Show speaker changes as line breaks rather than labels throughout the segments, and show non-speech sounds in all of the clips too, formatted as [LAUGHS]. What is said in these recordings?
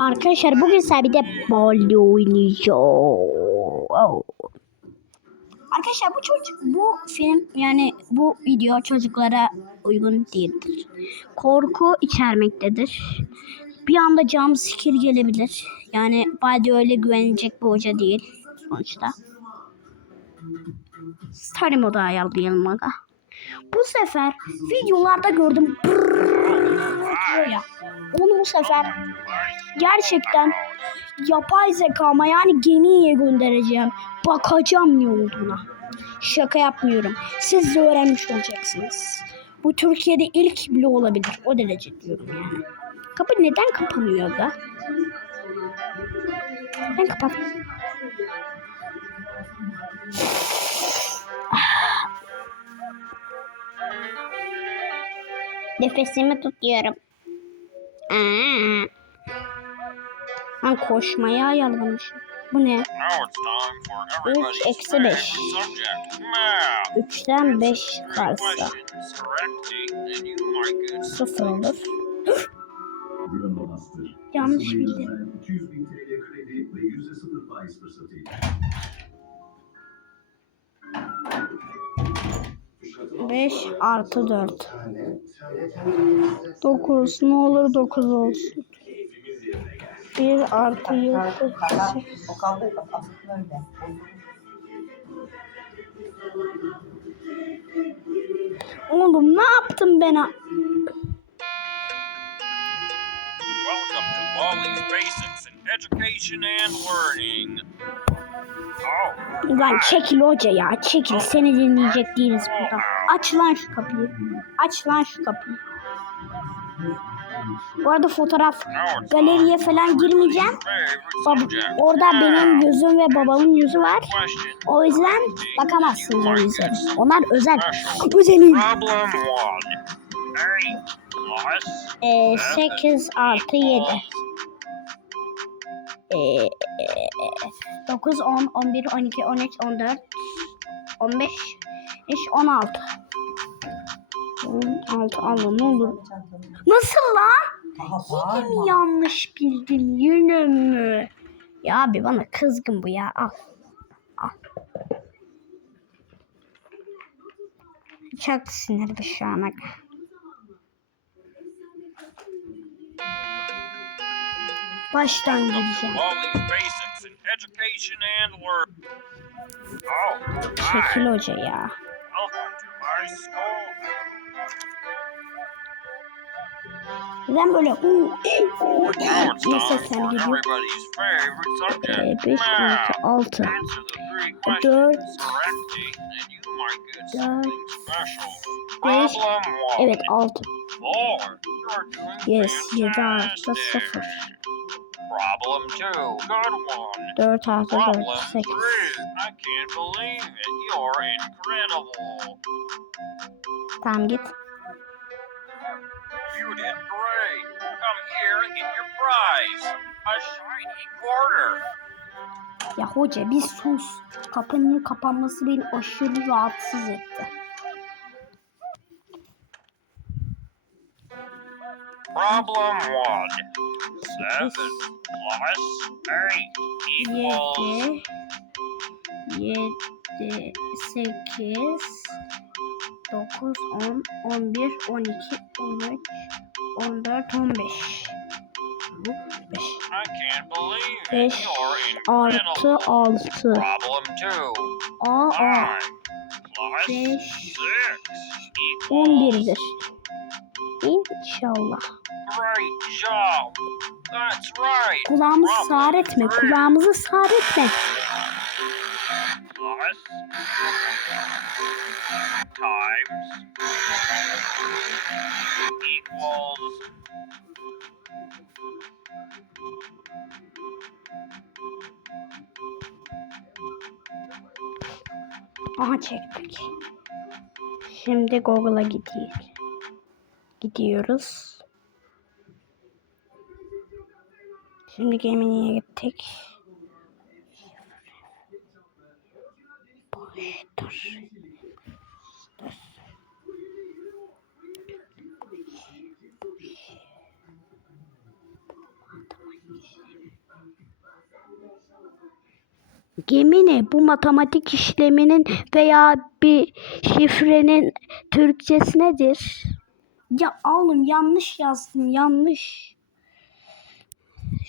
Arkadaşlar bugün sizlerle bir de Bali oynayacağız. Oh. Arkadaşlar bu çocuk bu film yani bu video çocuklara uygun değildir. Korku içermektedir. Bir anda cam sikir gelebilir. Yani Bali öyle güvenilecek bir hoca değil sonuçta. Story modu ayarlayalım aga. Bu sefer videolarda gördüm. Onu bu sefer gerçekten yapay zekama yani gemiye göndereceğim. Bakacağım ne olduğuna. Şaka yapmıyorum. Siz de öğrenmiş olacaksınız. Bu Türkiye'de ilk bile olabilir. O derece diyorum yani. Kapı neden kapanıyor da? Neden kapat? Nefesimi tutuyorum. Aa. Ben koşmaya ayarlamışım. Bu ne?
Now it's time for everybody's
eksi
favorite
beş.
subject, math.
3'ten 5
Three
kalsa
questions correctly, and you might get
0 olur. Yanlış bildim. 5 artı 4. 9 ne olur 9 olsun. 1 artı 7.
O kavga kafasını öyle.
Oğlum ne yaptım ben?
Welcome to Wally's Basics in Education and Learning.
Lan çekil hoca ya çekil seni dinleyecek değiliz burada. Aç lan şu kapıyı. Aç lan şu kapıyı. Bu arada fotoğraf galeriye falan girmeyeceğim. Bab orada benim yüzüm ve babamın yüzü var. O yüzden bakamazsınız o yüzden. Onlar özel. [LAUGHS] Özelim. Ee, 8 artı 7. Ee, 9, 10, 11, 12, 13, 14, 15, 5, 16. 16 Allah ne olur. Nasıl lan?
Aha
Yine mi yanlış bildim yine mi? Ya abi bana kızgın bu ya al. Al. Çok sinirli şu an. aga. Baştan gideceğim. Çekil hoca ya. Neden böyle
Now it's
diye sesler geliyor?
everybody's favorite
Ee,
subject,
5
math.
artı 6.
Answer the three
Dört.
questions correctly, and you might get
Dört.
something special.
Beş.
Problem one.
Evet 6.
Four. You're doing
Yes 7 artı
fantastic.
0.
Problem two. Good one.
4 artı 4
Problem
8.
three. I can't believe it. You're incredible.
Tamam git.
You did great. Come here and get your prize. A shiny quarter.
Ya hoca bir sus. Kapının kapanması beni aşırı rahatsız etti.
Problem one. Seven plus eight equals
7 7 8 9 10 11 12 13 14 15 5
I can't believe it.
Beş
You're
artı
incredible.
6
Problem two.
A A
Five plus
Beş
equals
11'dir. İnşallah.
great job. That's right.
Kulağımızı sağır etme. Kulağımızı sağır etme.
plus times equals
Aha çektik. Şimdi Google'a gidiyoruz. Gidiyoruz. Şimdi Gemini'ye gittik. Boştur. Gemi ne? Bu matematik işleminin veya bir şifrenin Türkçesi nedir? Ya oğlum yanlış yazdım yanlış.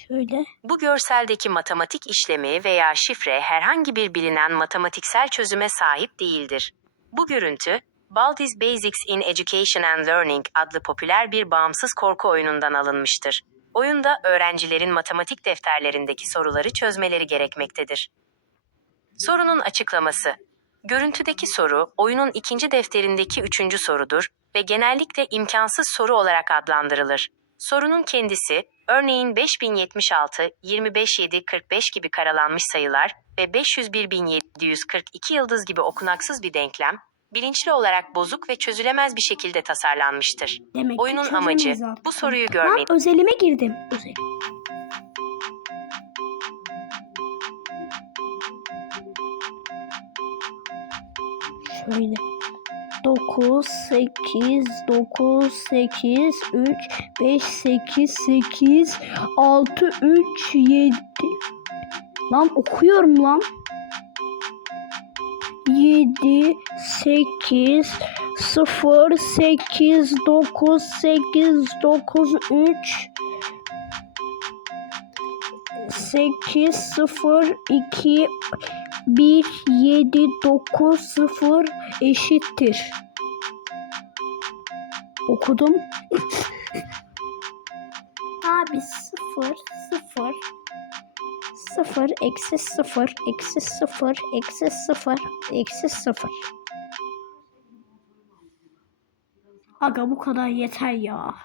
Şöyle.
Bu görseldeki matematik işlemi veya şifre herhangi bir bilinen matematiksel çözüme sahip değildir. Bu görüntü, Baldi's Basics in Education and Learning adlı popüler bir bağımsız korku oyunundan alınmıştır. Oyunda öğrencilerin matematik defterlerindeki soruları çözmeleri gerekmektedir. Sorunun açıklaması. Görüntüdeki soru, oyunun ikinci defterindeki üçüncü sorudur ve genellikle imkansız soru olarak adlandırılır. Sorunun kendisi, örneğin 5076, 25745 gibi karalanmış sayılar ve 501742 yıldız gibi okunaksız bir denklem, bilinçli olarak bozuk ve çözülemez bir şekilde tasarlanmıştır.
Demek
Oyunun amacı
artık.
bu soruyu görmek
özelime girdim. Özel. Şöyle. 9, 8, 9, 8, 3, 5, 8, 8, 6, 3, 7. Lan okuyorum lan. 7, 8, 0, 8, 9, 8, 9, 3, 8, 0, 2, 1, 7, 9, 0 eşittir. Okudum. [LAUGHS] Abi 0, 0, 0, eksi 0, eksi 0, eksi 0, eksi 0. Aga bu kadar yeter ya.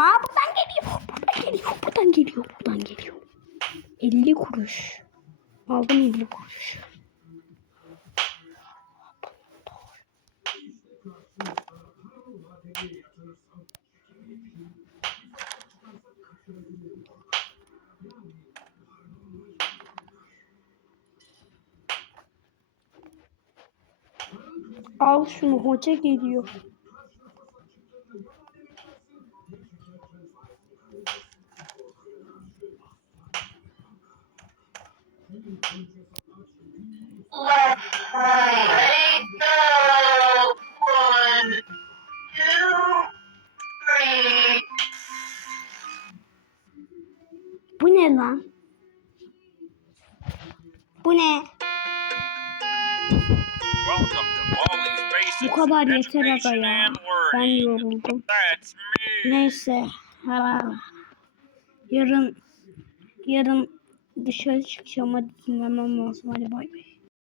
Aa buradan geliyor. Buradan geliyor. Buradan geliyor. Buradan geliyor. 50 kuruş. Aldım 50 kuruş. Al şunu hoca geliyor. Bu kadar yeter aga ya. Ben yoruldum. Neyse. Ha. Yarın yarın dışarı çıkacağım. Hadi dinlemem lazım. Hadi bay bay.